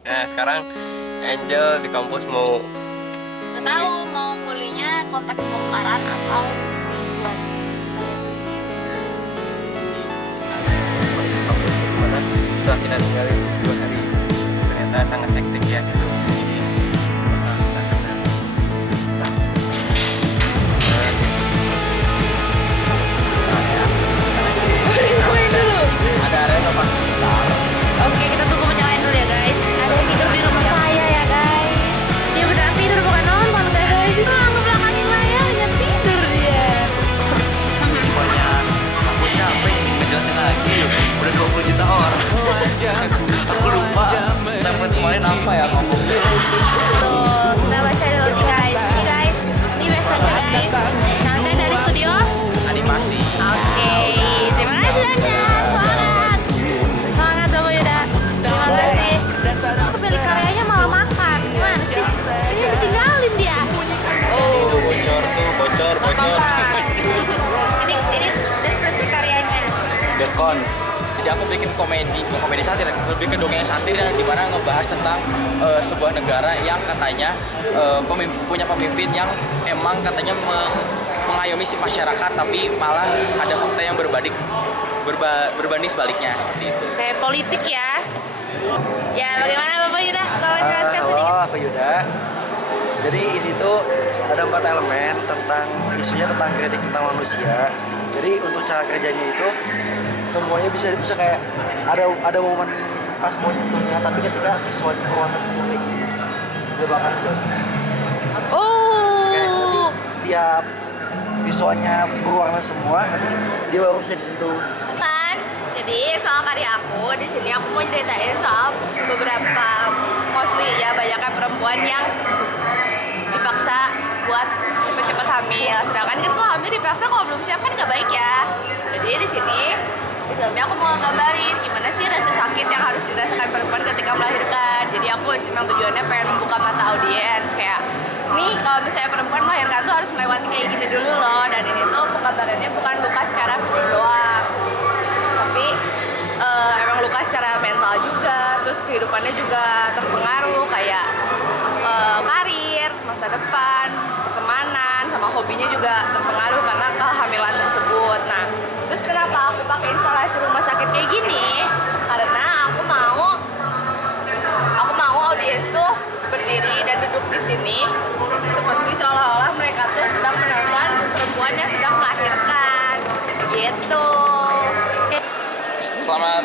Nah sekarang Angel di kampus mau Nggak tahu mau ngulinya konteks bongkaran atau buat kondisi kampus bagaimana setelah kita tinggalin 2 hari ternyata sangat hektik ya gitu. Jadi bakal kita kenal. Nah, ada renovasi sebentar. Oke, kita tunggu penyalain dulu ya guys. Ada yang tidur di rumah saya ya guys. Dia beneran tidur bukan nonton guys. Ngebelakangin layar hanya tidur dia. Pokoknya aku capek ngejelasin lagi. Udah 20 juta orang. Aku lupa template kemarin apa ya ngomongnya. Tuh, kita baca dulu nih guys. Ini guys, ini website guys. Nanti dari studio. Animasi. Oke, terima kasih Anda. Semangat. Semangat Bapak Yuda. Terima kasih. Aku pilih karyanya malah makan. Gimana sih? Ini udah ditinggalin dia. Itu bocor tuh, bocor. Ini deskripsi karyanya. The Cons. Jadi aku bikin komedi satir, lebih ke dongeng satir yang dimana ngebahas tentang sebuah negara yang katanya punya pemimpin yang emang katanya mengayomi si masyarakat, tapi malah ada fakta yang berbanding sebaliknya seperti itu. Kayak politik ya. Ya, bagaimana Bapak Yuda? Tolong jelaskan Halo, sedikit. aku Yuda. Jadi ini tuh ada 4 elemen tentang isunya tentang kritik tentang manusia. Jadi untuk cara kerjanya itu semuanya bisa kayak ada momen pas mau nyentuhnya, tapi ketika visualnya berwarna semua kayak gini, dia bakal kayak nanti Oh. setiap visualnya berwarna semua, nanti dia baru bisa disentuh. Kan, jadi soal karya aku di sini aku mau ceritain soal beberapa mostly ya banyaknya perempuan yang dipaksa buat cepet-cepet hamil. Sedangkan kan kalau hamil dipaksa kalau belum siap kan nggak baik ya. Jadi di sini di dalamnya aku mau gambarin gimana sih rasa sakit yang harus dirasakan perempuan ketika melahirkan. Jadi aku memang tujuannya pengen membuka mata audiens kayak nih kalau misalnya perempuan melahirkan tuh harus melewati kayak gini dulu loh. Dan ini tuh penggambarannya bukan luka secara fisik doang, tapi emang luka secara mental juga, terus kehidupannya juga terpengaruh kayak karir, masa depan, pertemanan, sama hobinya juga terpengaruh karena kehamilan tersebut. Nah, terus kenapa aku pakai instalasi rumah sakit kayak gini? Karena aku mau audiens tuh berdiri dan duduk di sini seperti seolah-olah mereka tuh sedang menonton perempuan yang sedang melahirkan, gitu. Selamat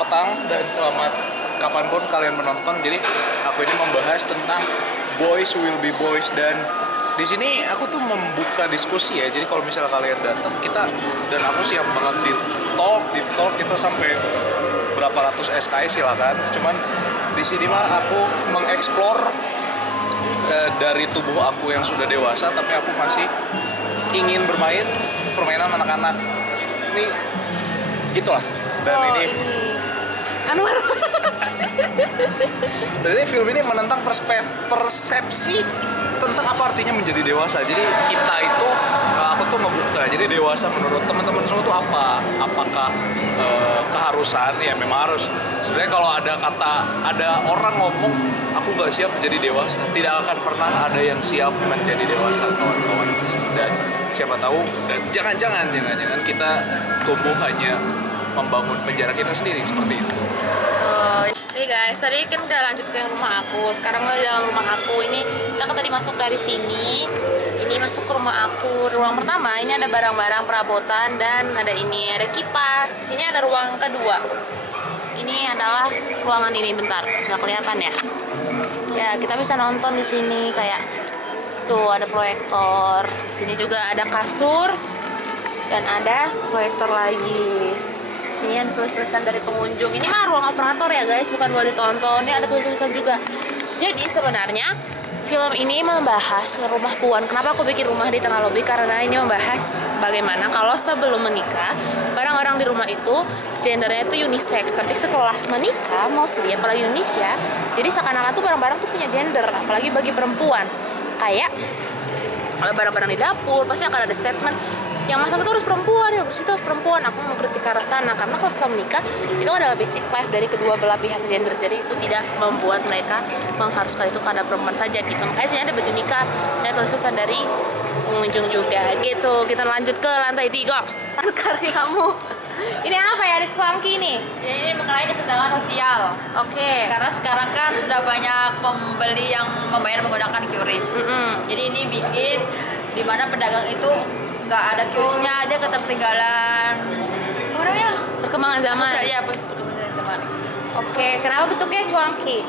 petang dan selamat kapanpun kalian menonton. Jadi aku ini membahas tentang boys will be boys, dan di sini aku tuh membuka diskusi ya. Jadi kalau misalnya kalian datang, kita dan aku siap banget di talk kita sampai berapa ratus SKS silakan. Cuman di sini mah aku mengeksplor dari tubuh aku yang sudah dewasa, tapi aku masih ingin bermain permainan anak-anak. Ini gitulah. Dan ini Anwar. jadi film ini menentang persepsi tentang apa artinya menjadi dewasa. Jadi kita itu, aku tuh ngebuka. Jadi dewasa menurut teman-teman semua tuh apa? Apakah keharusan? Ya memang harus. Sebenarnya kalau ada orang ngomong aku nggak siap menjadi dewasa, tidak akan pernah ada yang siap menjadi dewasa, kawan-kawan. Dan siapa tahu, dan jangan-jangan kita tumbuh hanya membangun penjara kita sendiri seperti itu. Nih guys, tadi kan udah lanjut ke rumah aku. Sekarang udah di dalam rumah aku. Ini kita kan tadi masuk dari sini. Ini masuk ke rumah aku. Ruang pertama ini ada barang-barang perabotan dan ada kipas. Sini ada ruang kedua. Ini adalah ruangan ini, bentar, nggak kelihatan ya. Ya kita bisa nonton di sini kayak tuh ada proyektor. Di sini juga ada kasur dan ada proyektor lagi. Sini ada tulis-tulisan dari pengunjung. Ini mah ruang operator ya guys, bukan buat ditonton. Ini ada tulis-tulisan juga. Jadi sebenarnya film ini membahas rumah puan. Kenapa aku bikin rumah di tengah lobi? Karena ini membahas bagaimana kalau sebelum menikah orang-orang di rumah itu gendernya itu unisex. Tapi setelah menikah, mostly apalagi Indonesia, jadi seakan-akan tuh barang-barang tuh punya gender, apalagi bagi perempuan. Kayak barang-barang di dapur pasti akan ada statement yang masak itu harus perempuan, yang bersih itu harus perempuan. Aku mengkritik ke arah sana karena kalau setelah menikah itu adalah basic life dari kedua belah pihak gender, jadi itu tidak membuat mereka mengharuskan itu kepada perempuan saja gitu. Makanya sini ada baju nikah dan tulisan dari pengunjung juga gitu. Kita lanjut ke lantai 3. Karyamu ini apa ya, ada cuanki nih? Ya, ini mengenai kesenjangan sosial. Oke. Karena sekarang kan sudah banyak pembeli yang membayar menggunakan QRIS. Jadi ini bikin di mana pedagang itu nggak ada QRIS-nya aja ketertinggalan. Apa namanya? Perkembangan zaman. Sosial, ya, perkembangan zaman. Oke, kenapa bentuknya cuanki?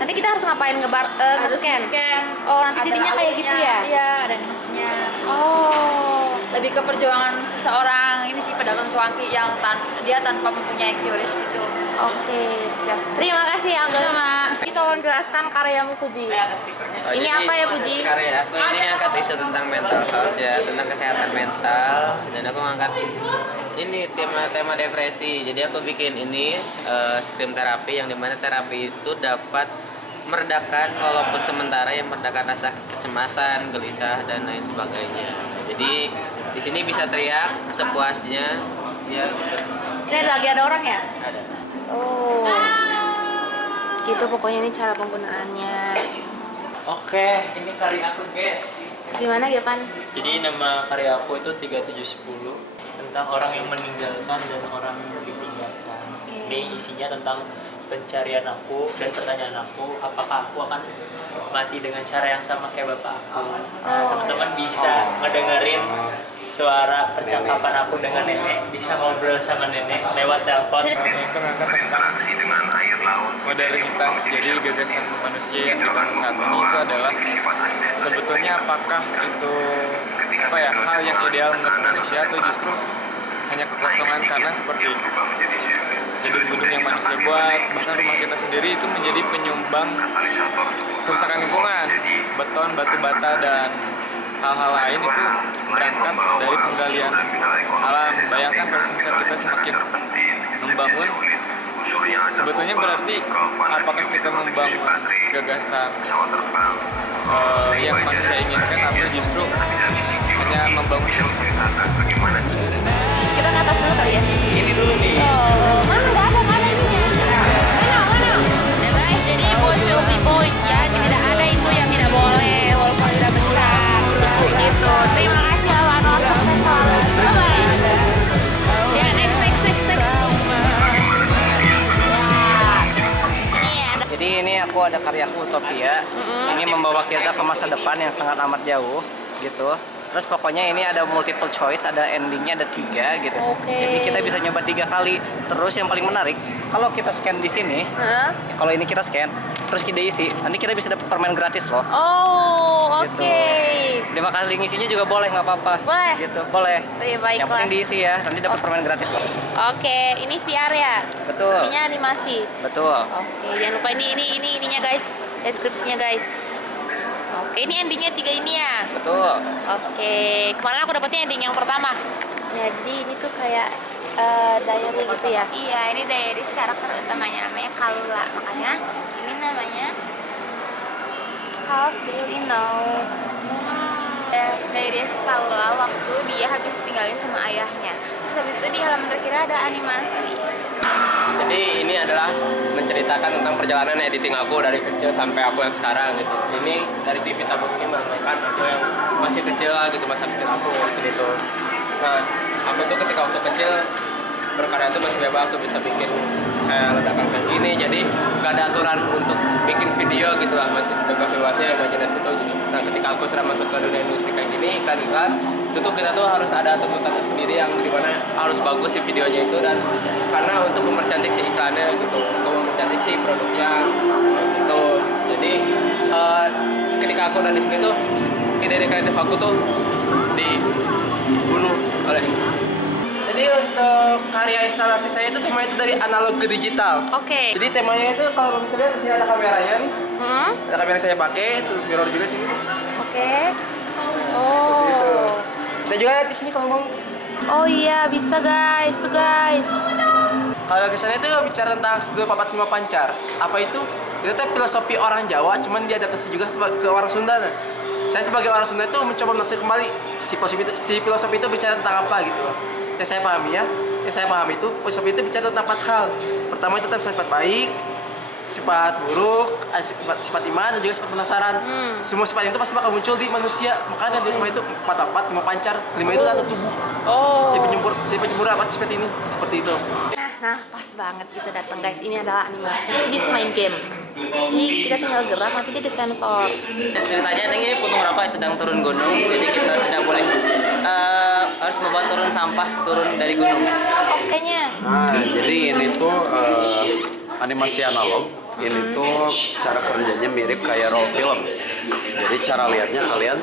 Nanti kita harus ngapain Harus nge-scan? scan. Oh, nanti Ada jadinya kayak gitu ya? Iya, ada animasinya. Oh. Lebih ke perjuangan seseorang ini sih pedagang cuanki yang dia tanpa mempunyai QRIS gitu. Oke, siap. Terima kasih ya, sama. Tolong jelaskan karyamu Fuji. Ini apa ya Fuji? Karya aku ini ngangkat isu tentang mental health ya, tentang kesehatan mental, dan aku ngangkat ini tema depresi. Jadi aku bikin ini scream terapi yang dimana terapi itu dapat meredakan walaupun sementara, yang meredakan rasa kecemasan, gelisah dan lain sebagainya. Jadi di sini bisa teriak sepuasnya ya. Ini lagi ada orang ya? Ada. Oh. Gitu pokoknya ini cara penggunaannya. Oke, ini karya aku guys. Gimana Gepan? Jadi nama karya aku itu 3710 tentang orang yang meninggalkan dan orang yang ditinggalkan. Ini isinya tentang pencarian aku dan pertanyaan aku, apakah aku akan mati dengan cara yang sama kayak bapak aku. Nah, teman-teman bisa ngedengerin suara percakapan aku dengan nenek, bisa ngobrol sama nenek lewat telepon. Itu ngangkat tentang modernitas. Jadi gagasan manusia yang dibangun saat ini itu adalah sebetulnya apakah itu hal yang ideal menurut manusia atau justru hanya kekosongan, karena seperti gedung-gedung yang manusia buat, bahkan rumah kita sendiri itu menjadi penyumbang kerusakan lingkungan, beton, batu bata, dan hal-hal lain itu berangkat dari penggalian alam. Bayangkan kalau semisal kita semakin membangun, sebetulnya berarti apakah kita membangun gagasan yang manusia inginkan atau justru hanya membangun kerusakan. Kita ke atas dulu kali ya? Ini dulu nih. Oh, mana nggak ada ininya. Mana? Ya guys, jadi boys will be boys ya. Tidak ada itu yang tidak boleh walaupun sudah besar. Gitu. Terima kasih ya Wanor, sukses selalu. Bye bye. Ya next. Jadi ini aku ada karyaku Utopia. Ini membawa kita ke masa depan yang sangat amat jauh gitu. Terus pokoknya ini ada multiple choice, ada endingnya ada 3 gitu. Oke. Jadi kita bisa nyoba 3 kali. Terus yang paling menarik, kalau kita scan di sini, kalau ini kita scan, terus kita isi, nanti kita bisa dapat permen gratis loh. Oh, oke. Gitu. 5 kali ngisinya juga boleh, nggak apa-apa. Boleh? Gitu, boleh. Baiklah. Yang penting diisi ya, nanti dapat permen gratis loh. Oke, ini VR ya? Betul. Isinya animasi. Betul. Oke, jangan lupa ini ininya guys, deskripsinya guys. Oke, ini endingnya 3 ini ya. Betul. Oke, kemarin aku dapetnya ending yang pertama. Jadi ini tuh kayak diary gitu ya. Iya, ini diary karakter utamanya namanya Kalula. Makanya ini namanya How do you know? diary si Kalula waktu dia habis tinggalin sama ayahnya. Terus habis itu di halaman terakhir ada animasi. Jadi ini adalah menceritakan tentang perjalanan editing aku dari kecil sampai aku yang sekarang gitu. Ini dari TV tabung ini meramaikan aku yang masih kecil lah gitu, masa kecil aku di sini tuh. Nah, aku tuh ketika waktu kecil berkarya tuh masih bebas tuh, bisa bikin kayak ledakan kayak gini. Jadi gak ada aturan untuk bikin video gitu lah, masih sebebas-bebasnya imajinasi tuh. Jadi, nah ketika aku sudah masuk ke dunia industri kayak gini, iklan-iklan itu tuh kita tuh harus ada tuntutan sendiri yang dimana harus bagus sih videonya itu, dan karena untuk mempercantik si iklannya gitu, untuk mempercantik si produknya gitu. Jadi ketika aku udah di sini tuh ide-ide kreatif aku tuh dibunuh oleh industri. Jadi untuk karya instalasi saya itu tema itu dari analog ke digital. Oke. Jadi temanya itu kalau misalnya di sini ada kameranya nih, ada kamera yang saya pakai, tuh mirror juga sini. Oke. Oh. Bisa juga lihat di sini kalau mau. Oh iya, bisa guys, tuh guys. Kalau kesannya itu bicara tentang sudut papat lima pancar. Apa itu? Itu tuh filosofi orang Jawa, cuman dia adaptasi juga ke orang Sunda. Nah. Saya sebagai orang Sunda itu mencoba menafsir kembali si filosofi itu bicara tentang apa gitu loh. Yang saya pahami itu filosofi itu bicara tentang 4 hal. Pertama itu tentang sifat baik, sifat buruk, sifat iman, dan juga sifat penasaran. Semua sifat itu pasti bakal muncul di manusia. Makanya di rumah itu 4 5 pancar, 5 itu tanda tubuh. Jadi penyembur apa sifat ini seperti itu. Nah, pas banget kita datang guys. Ini adalah animasi. Ini main game. Ini kita tinggal gerak, nanti dia disensor. Ceritanya ini puntung rokok sedang turun gunung, jadi kita tidak boleh harus membawa turun sampah turun dari gunung. Oke-nya. Nah, jadi ini tuh animasi analog. Ini tuh cara kerjanya mirip kayak roll film. Jadi cara lihatnya kalian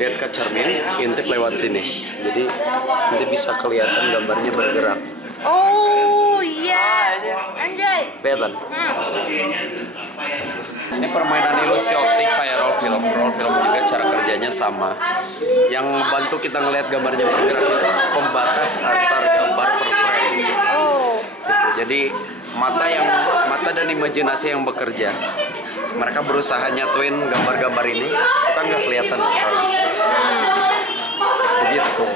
lihat ke cermin, intip lewat sini. Jadi nanti bisa kelihatan gambarnya bergerak. Oh iya. Anjay. Kelihatan? Ini permainan ilusi optik kayak roll film. Roll film juga cara kerjanya sama. Yang bantu kita ngelihat gambarnya bergerak itu pembatas antar gambar per frame. Oh. Gitu. Jadi mata dan imajinasi yang bekerja. Mereka berusaha nyatuin gambar-gambar ini, itu kan nggak kelihatan. Begitu.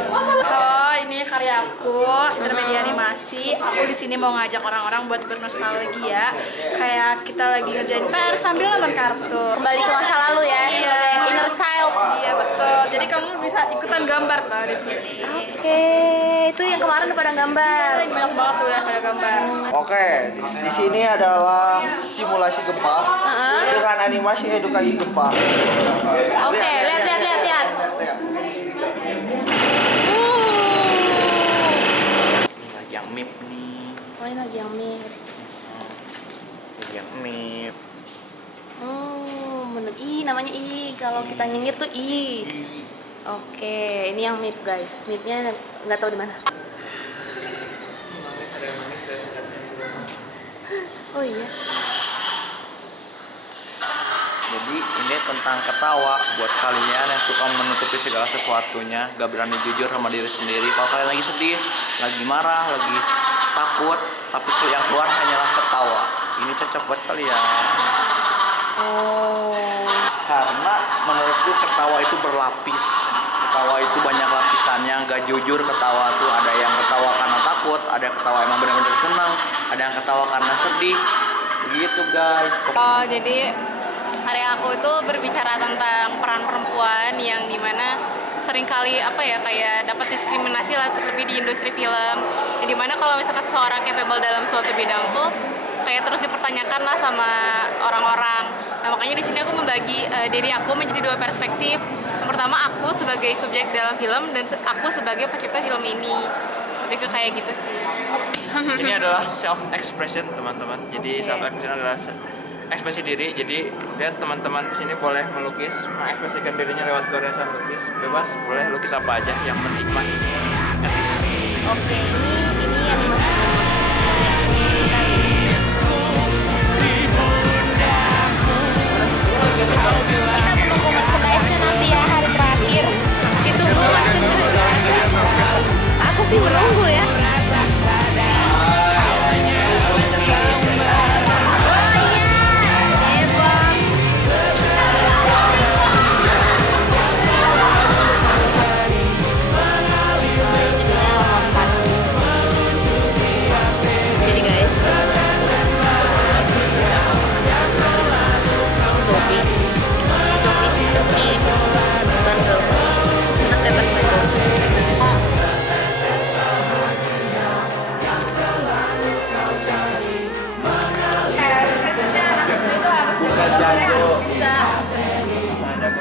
Oh, ini karya aku, intermedia animasi. Aku di sini mau ngajak orang-orang buat bernostalgia, kayak kita lagi ngerjain PR sambil nonton kartun. Kembali ke masa lalu ya, sebagai inner child. Iya betul. Jadi kamu bisa ikutan gambar tuh di sini. Oke, itu yang kemarin udah pada gambar. Banyak banget udah kayak gambar. Oke, di sini adalah simulasi gempa dengan animasi edukasi gempa. Oke, lihat. Lagi yang mip nih. Oh, ini lagi yang mip. Lagi yang mip. Bener. Namanya I. Kalau kita nyengir tuh I. Oke, ini yang mip guys. Mipnya nggak tahu di mana. Oh iya. Jadi ini tentang ketawa buat kalian yang suka menutupi segala sesuatunya, gak berani jujur sama diri sendiri. Kalau kalian lagi sedih, lagi marah, lagi takut, tapi yang keluar hanyalah ketawa. Ini cocok buat kalian. Oh. Karena menurutku ketawa itu berlapis. Ketawa itu banyak lapisannya, gak jujur ketawa tuh. Ada yang ketawa karena takut, ada yang ketawa emang benar-benar senang, ada yang ketawa karena sedih. Begitu guys. Oh, jadi karya aku itu berbicara tentang peran perempuan yang dimana seringkali kayak dapat diskriminasi lah, terlebih di industri film. Yang dimana kalau misalkan seseorang capable dalam suatu bidang tuh kayak terus dipertanyakan lah sama orang-orang. Nah, makanya di sini aku membagi diri aku menjadi 2 perspektif. Yang pertama aku sebagai subjek dalam film dan aku sebagai pencipta film ini. Lebih ke kayak gitu sih. Ini adalah self expression teman-teman. Jadi self expression adalah ekspresi diri. Jadi lihat teman-teman di sini boleh melukis, mengekspresikan dirinya lewat goresan lukis. Bebas, boleh lukis apa aja yang penting mah etis. Oke, ini animasi. Kita menunggu merchandise-nya nanti ya hari terakhir. Ditunggu Aku sih menunggu ya. Jadi guys, topi bersih, bandel, senang dapat bandel. Harus bisa